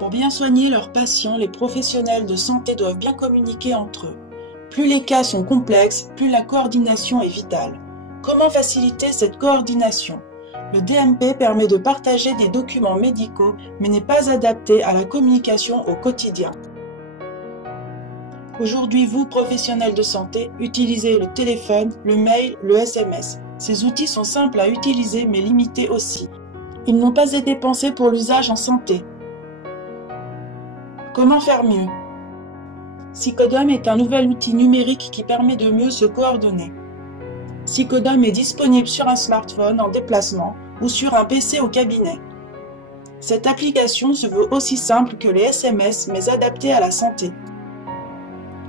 Pour bien soigner leurs patients, les professionnels de santé doivent bien communiquer entre eux. Plus les cas sont complexes, plus la coordination est vitale. Comment faciliter cette coordination? Le DMP permet de partager des documents médicaux, mais n'est pas adapté à la communication au quotidien. Aujourd'hui, vous, professionnels de santé, utilisez le téléphone, le mail, le SMS. Ces outils sont simples à utiliser, mais limités aussi. Ils n'ont pas été pensés pour l'usage en santé. Comment faire mieux? Psychodome est un nouvel outil numérique qui permet de mieux se coordonner. Psychodome est disponible sur un smartphone en déplacement ou sur un PC au cabinet. Cette application se veut aussi simple que les SMS mais adaptée à la santé.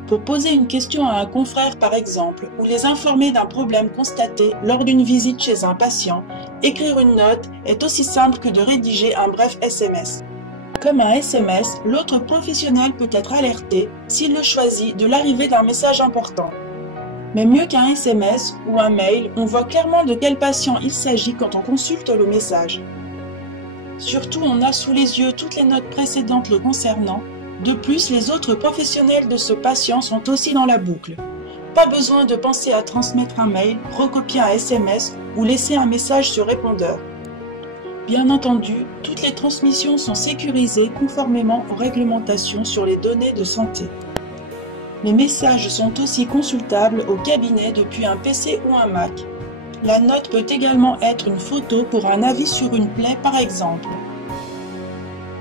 Pour poser une question à un confrère par exemple, ou les informer d'un problème constaté lors d'une visite chez un patient, écrire une note est aussi simple que de rédiger un bref SMS. Comme un SMS, l'autre professionnel peut être alerté, s'il le choisit, de l'arrivée d'un message important. Mais mieux qu'un SMS ou un mail, on voit clairement de quel patient il s'agit quand on consulte le message. Surtout, on a sous les yeux toutes les notes précédentes le concernant. De plus, les autres professionnels de ce patient sont aussi dans la boucle. Pas besoin de penser à transmettre un mail, recopier un SMS ou laisser un message sur répondeur. Bien entendu, toutes les transmissions sont sécurisées conformément aux réglementations sur les données de santé. Les messages sont aussi consultables au cabinet depuis un PC ou un Mac. La note peut également être une photo pour un avis sur une plaie par exemple.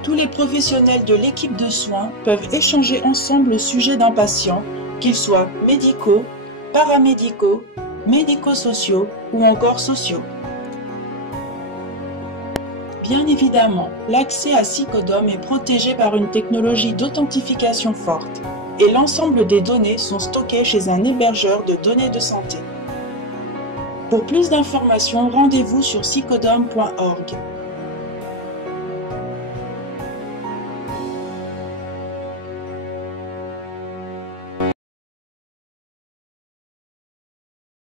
Tous les professionnels de l'équipe de soins peuvent échanger ensemble au sujet d'un patient, qu'ils soient médicaux, paramédicaux, médico-sociaux ou encore sociaux. Bien évidemment, l'accès à Psychodome est protégé par une technologie d'authentification forte et l'ensemble des données sont stockées chez un hébergeur de données de santé. Pour plus d'informations, rendez-vous sur psychodome.org.